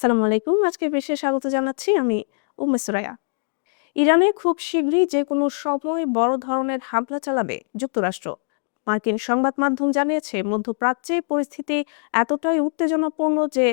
আসসালামু আলাইকুম। আজকে বিশেষ স্বাগত জানাচ্ছি আমি উম্মে সুরাইয়া। ইরানে খুব শীঘ্রই যেকোনো সময় বড় ধরনের হামলা চালাবে যুক্তরাষ্ট্র। মার্কিন সংবাদ মাধ্যম জানিয়েছে মধ্যপ্রাচ্যে পরিস্থিতি এতটাই উত্তেজনাপূর্ণ যে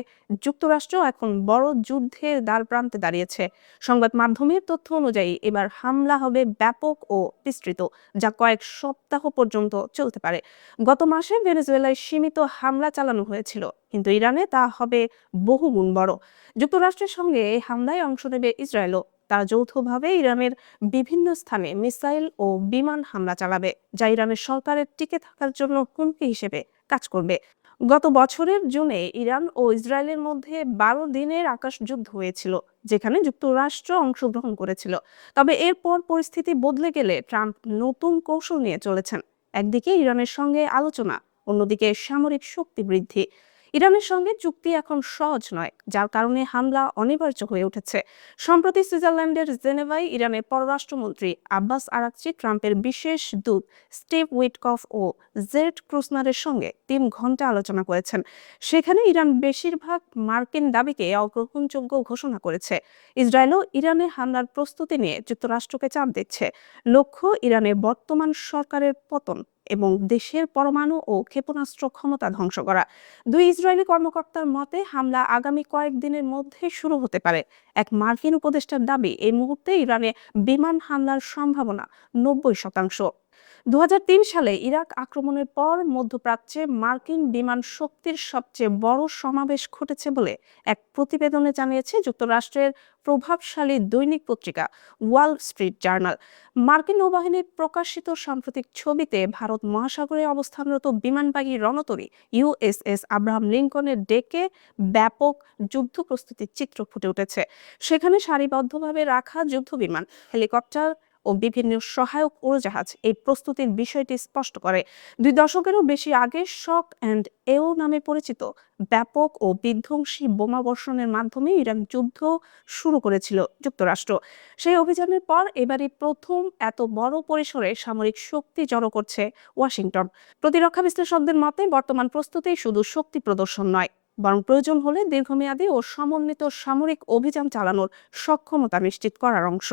যুক্তরাষ্ট্র এখন বড় যুদ্ধের দ্বারপ্রান্তে দাঁড়িয়েছে। সংবাদ মাধ্যমের তথ্য অনুযায়ী এবার হামলা হবে ব্যাপক ও বিস্তৃত, যা কয়েক সপ্তাহ পর্যন্ত চলতে পারে। গত মাসে ভেনেজুয়েলায় সীমিত হামলা চালানো হয়েছিল, কিন্তু ইরানে তা হবে বহুগুণ বড়। যুক্তরাষ্ট্রের সঙ্গে এই হামলায় অংশ নেবে ইসরায়েলও। তারা যৌথভাবে ইরানের বিভিন্ন স্থানে মিসাইল ও বিমান হামলা চালাবে, যা ইরানের সরকারের টিকে থাকার জন্য হুমকি হিসেবে কাজ করবে। গত বছরের জুনে ইরান ও ইসরায়েলের মধ্যে 12 দিনের আকাশ যুদ্ধ হয়েছিল, যেখানে যুক্তরাষ্ট্র অংশগ্রহণ করেছিল। তবে এরপর পরিস্থিতি বদলে গেলে ট্রাম্প নতুন কৌশল নিয়ে চলেছেন। একদিকে ইরানের সঙ্গে আলোচনা, অন্যদিকে সামরিক শক্তি বৃদ্ধি। ইরানের সঙ্গে চুক্তি এখন সহজ নয়, যার কারণে হামলা অনিবার্য হয়ে উঠেছে। সম্প্রতি সুইজারল্যান্ডের জেনেভায় ইরানের পররাষ্ট্রমন্ত্রী আব্বাস আরাকচি ট্রাম্পের বিশেষ দূত স্টিভ উইটকফ ও জেড ক্রুসনারের সঙ্গে 3 ঘন্টা আলোচনা করেছেন। সেখানে ইরান বেশিরভাগ মার্কিন দাবিকে অগ্রহণযোগ্য ঘোষণা করেছে। ইসরায়েলও ইরানে হামলার প্রস্তুতি নিয়ে যুক্তরাষ্ট্রকে চাপ দিচ্ছে। লক্ষ্য ইরানের বর্তমান সরকারের পতন এবং দেশের পরমাণু ও ক্ষেপণাস্ত্র ক্ষমতা ধ্বংস করা। দুই ইসরায়েলি কর্মকর্তার মতে হামলা আগামী কয়েকদিনের মধ্যে শুরু হতে পারে। এক মার্কিন উপদেষ্টার দাবি, এই মুহূর্তে ইরানে বিমান হামলার সম্ভাবনা 90%। 2003 সালে ইরাক আক্রমণের পর মধ্যপ্রাচ্যে মার্কিন বিমান শক্তির সবচেয়ে বড় সমাবেশ ঘটেছে বলে এক প্রতিবেদনে জানিয়েছে যুক্তরাষ্ট্রের প্রভাবশালী দৈনিক পত্রিকা ওয়াল স্ট্রিট জার্নাল। মার্কিন নৌবাহিনীর প্রকাশিত সাম্প্রতিক ছবিতে ভারত মহাসাগরে অবস্থানরত বিমানবাহী রণতরী ইউএসএস আব্রাহাম লিঙ্কনের ডেকে ব্যাপক যুদ্ধ প্রস্তুতির চিত্র ফুটে উঠেছে। সেখানে সারিবদ্ধভাবে রাখা যুদ্ধবিমান, হেলিকপ্টার ও বিভিন্ন সহায়ক উড়োজাহাজ এই প্রস্তুতির বিষয়টি স্পষ্ট করে। 2 দশকেরও বেশি আগে শক অ্যান্ড এও নামে পরিচিত ব্যাপক ও বিধ্বংসী বোমা বর্ষণের মাধ্যমে ইরান যুদ্ধ শুরু করেছিল যুক্তরাষ্ট্র। সেই অভিযানের পর এবারই প্রথম এত বড় পরিসরে সামরিক শক্তি জড়ো করছে ওয়াশিংটন। প্রতিরক্ষা বিশ্লেষকদের মতে বর্তমান প্রস্তুতি শুধু শক্তি প্রদর্শন নয়, বরং প্রয়োজন হলে দীর্ঘমেয়াদী ও সমন্বিত সামরিক অভিযান চালানোর সক্ষমতা নিশ্চিত করার অংশ।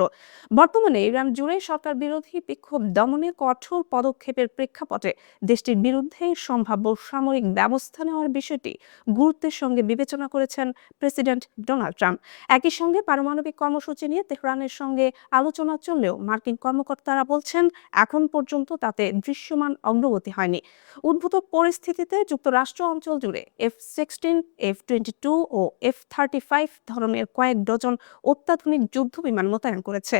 বর্তমানে ইরান জুড়ে সরকার বিরোধী বিক্ষোভ দমনে কঠোর পদক্ষেপের প্রেক্ষাপটে দেশটির বিরুদ্ধে সম্ভাব্য সামরিক ব্যবস্থা নেওয়ার বিষয়টি গুরুত্বের সঙ্গে বিবেচনা করেছেন প্রেসিডেন্ট ডোনাল্ড ট্রাম্প। একই সঙ্গে পারমাণবিক কর্মসূচি নিয়ে তেহরানের সঙ্গে আলোচনা চললেও মার্কিন কর্মকর্তারা বলছেন এখন পর্যন্ত তাতে দৃশ্যমান অগ্রগতি হয়নি। উদ্ভূত পরিস্থিতিতে যুক্তরাষ্ট্র অঞ্চল জুড়ে F-16, F-22 ও F-35 ধরনের কয়েক ডজন অত্যাধুনিক যুদ্ধবিমান মোতায়েন করেছে।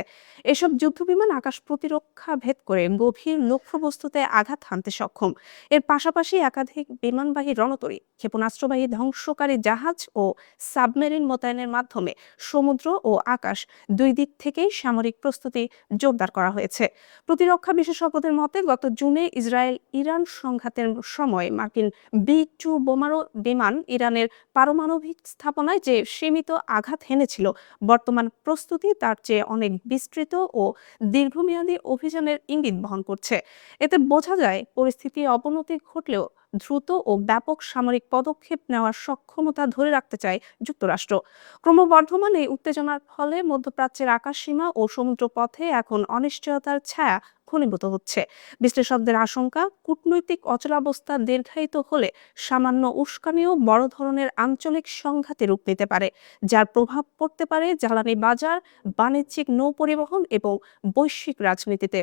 এসব যুদ্ধবিমান আকাশ প্রতিরক্ষা ভেদ করে গভীর লক্ষ্যবস্তুতে আঘাত হানতে সক্ষম। এর পাশাপাশি একাধিক বিমানবাহী রণতরী, ক্ষেপণাস্ত্রবাহী ধ্বংসকারী জাহাজ ও সাবমেরিন মোতায়েনের মাধ্যমে সমুদ্র ও আকাশ দুই দিক থেকেই সামরিক প্রস্তুতি জোরদার করা হয়েছে। প্রতিরক্ষা বিশেষজ্ঞদের মতে গত জুনে ইসরায়েল ইরান সংঘাতের সময় মার্কিন B-2 বোমারু বিমান ইরানের পারমাণবিক স্থাপনায় যে সীমিত আঘাত হেনেছিল, বর্তমান প্রস্তুতি তার চেয়ে অনেক বিস্তৃত ও দীর্ঘমেয়াদী অভিযানের ইঙ্গিত বহন করছে। এতে বোঝা যায় পরিস্থিতি অবনতি ঘটলেও দ্রুত ও ব্যাপক সামরিক পদক্ষেপ নেওয়ার সক্ষমতা ধরে রাখতে চায় যুক্তরাষ্ট্র। ক্রমবর্ধমান এই উত্তেজনার ফলে মধ্যপ্রাচ্যের আকাশসীমা ও সমুদ্রপথে এখন অনিশ্চয়তার ছায়া ঘনীভূত হচ্ছে। বিশ্লেষকদের আশঙ্কা, কূটনৈতিক অচলাবস্থা দীর্ঘায়িত হলে সামান্য উস্কানিও বড় ধরনের আঞ্চলিক সংঘাতে রূপ নিতে পারে, যার প্রভাব পড়তে পারে জ্বালানি বাজার, বাণিজ্যিক নৌপরিবহন এবং বৈশ্বিক রাজনীতিতে।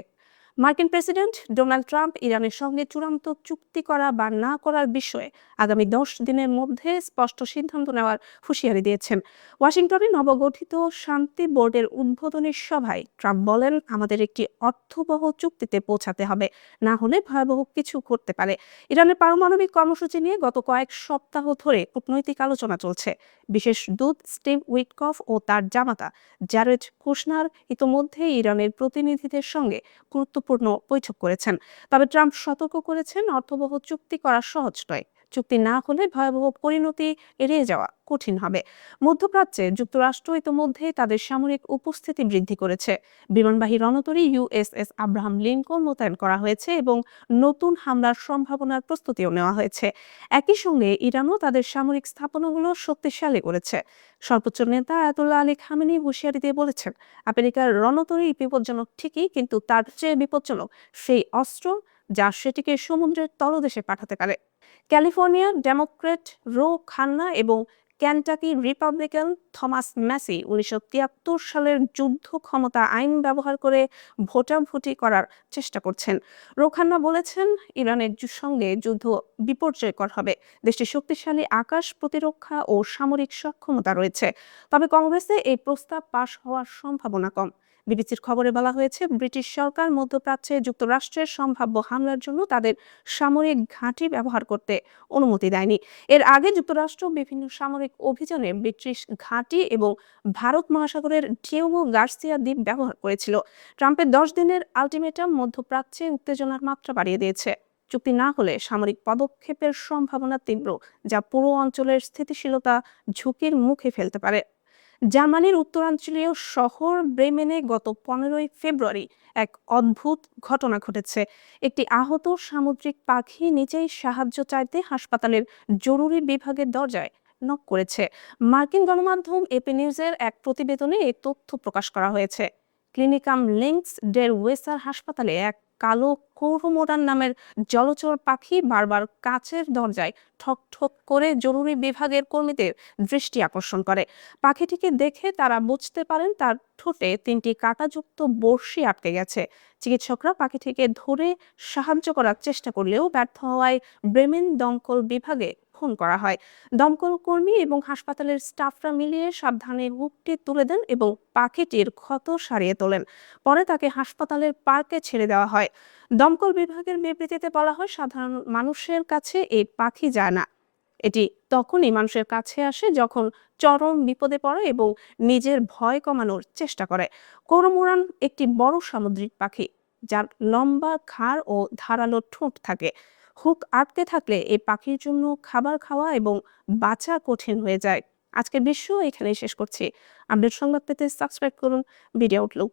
মার্কিন প্রেসিডেন্ট ডোনাল্ড ট্রাম্প ইরানের সঙ্গে চূড়ান্ত চুক্তি করা বা না করার বিষয়ে আগামী 10 দিনের মধ্যে স্পষ্ট সিদ্ধান্ত নেওয়ার হুঁশিয়ারি দিয়েছেন। ওয়াশিংটনে নবগঠিত শান্তি বোর্ডের উদ্বোধনী সভায় ট্রাম্প বলেন, আমাদের একটি অর্থবহ চুক্তিতে পৌঁছাতে হবে, না হলে ভয়াবহ কিছু ঘটতে পারে। ইরানের পারমাণবিক কর্মসূচি নিয়ে গত কয়েক সপ্তাহ ধরে কূটনৈতিক আলোচনা চলছে। বিশেষ দূত স্টিভ উইটকফ ও তার জামাতা জ্যারেড কুশনার ইতোমধ্যে ইরানের প্রতিনিধিদের সঙ্গে গুরুত্বপূর্ণ বৈঠক করেছেন। তবে ট্রাম্প সতর্ক করেছেন, অর্থবহ চুক্তি করা সহজ নয়। চুক্তি না হলে ভয়াবহ পরিণতি এড়িয়ে যাওয়া কঠিন হবে। মধ্যপ্রাচ্যে যুক্তরাষ্ট্র ইতোমধ্যেই তাদের সামরিক উপস্থিতি বৃদ্ধি করেছে। বিমানবাহী রণতরী ইউএসএস আব্রাহাম লিঙ্কন মোতায়েন করা হয়েছে এবং নতুন হামলার সম্ভাবনার প্রস্তুতিও নেওয়া হয়েছে। একই সঙ্গে ইরানও তাদের সামরিক স্থাপনাগুলো শক্তিশালী করেছে। সর্বোচ্চ নেতা আয়াতুল্লাহ আলী খামেনি হুঁশিয়ারি দিয়ে বলেছেন, আমেরিকার রণতরী বিপজ্জনক ঠিকই, কিন্তু তার চেয়ে বিপজ্জনক সেই অস্ত্র যা সেটিকে সমুদ্রের তলদেশে পাঠাতে পারে। ক্যালিফোর্নিয়ার ডেমোক্র্যাট রো খান্না এবং কেন্টাকি রিপাবলিকান থমাস ম্যাসি 1973 সালের যুদ্ধ ক্ষমতা আইন ব্যবহার করে ভোটাভুটি করার চেষ্টা করছেন। রো খান্না বলেছেন, ইরানের সঙ্গে যুদ্ধ বিপর্যয়কর হবে। দেশটির শক্তিশালী আকাশ প্রতিরক্ষা ও সামরিক সক্ষমতা রয়েছে, তবে কংগ্রেসে এই প্রস্তাব পাশ হওয়ার সম্ভাবনা কম। বিবিসির খবরে বলা হয়েছে, ব্রিটিশ সরকার মধ্যপ্রাচ্যে যুক্তরাষ্ট্রের সম্ভাব্য হামলার জন্য তাদের সামরিক ঘাঁটি ব্যবহার করতে অনুমতি দেয়নি। এর আগে যুক্তরাষ্ট্র বিভিন্ন সামরিক অভিযানে ব্রিটিশ ঘাঁটি এবং ভারত মহাসাগরের ডিয়েগো গার্সিয়া দ্বীপ ব্যবহার করেছিল। ট্রাম্পের 10 দিনের আলটিমেটাম মধ্যপ্রাচ্যে উত্তেজনার মাত্রা বাড়িয়ে দিয়েছে। চুক্তি না হলে সামরিক পদক্ষেপের সম্ভাবনা তীব্র, যা পুরো অঞ্চলের স্থিতিশীলতা ঝুঁকির মুখে ফেলতে পারে। জার্মানির উত্তরাঞ্চলীয় শহর ব্রেমেনে গত 15 ফেব্রুয়ারি এক অদ্ভুত ঘটনা ঘটেছে। একটি আহত সামুদ্রিক পাখি নিজেই সাহায্য চাইতে হাসপাতালের জরুরি বিভাগের দরজায় নক করেছে। মার্কিন গণমাধ্যম এপি নিউজের এক প্রতিবেদনে এই তথ্য প্রকাশ করা হয়েছে। ক্লিনিকাম লিংকস ডের ওয়েসার হাসপাতালে এক কালো কৌরমোরান নামের জলচর পাখি বারবার কাচের দরজায় ঠক ঠক করে জরুরি বিভাগের কর্মীদের দৃষ্টি আকর্ষণ করে। পাখিটিকে দেখে তারা বুঝতে পারেন তার ঠোঁটে 3টি কাঁটাযুক্ত বড়শি আটকে গেছে। চিকিৎসকরা পাখিটিকে ধরে সাহায্য করার চেষ্টা করলেও ব্যর্থ হওয়ায় ব্রেমেন দমকল বিভাগে ফোন করা হয়। দমকল কর্মী এবং হাসপাতালের স্টাফরা মিলিয়ে সাবধানে হুকটি তুলে দেন এবং পাখিটির ক্ষত সারিয়ে তোলেন। পরে তাকে হাসপাতালের পার্কে ছেড়ে দেওয়া হয়। দমকল বিভাগের বিবৃতিতে বলা হয়, সাধারণ মানুষের কাছে এই পাখি যায় না। এটি তখনই মানুষের কাছে আসে যখন চরম বিপদে পড়ে এবং নিজের ভয় কমানোর চেষ্টা করে। কৌরমোরান একটি বড় সামুদ্রিক পাখি, যার লম্বা ঘাড় ও ধারালো ঠোঁট থাকে। হুক আটকে থাকলে এই পাখির জন্য খাবার খাওয়া এবং বাঁচা কঠিন হয়ে যায়। আজকের বিশ্ব এখানেই শেষ করছি। আপডেট সংবাদ পেতে সাবস্ক্রাইব করুন মিডিয়া আউটলুক।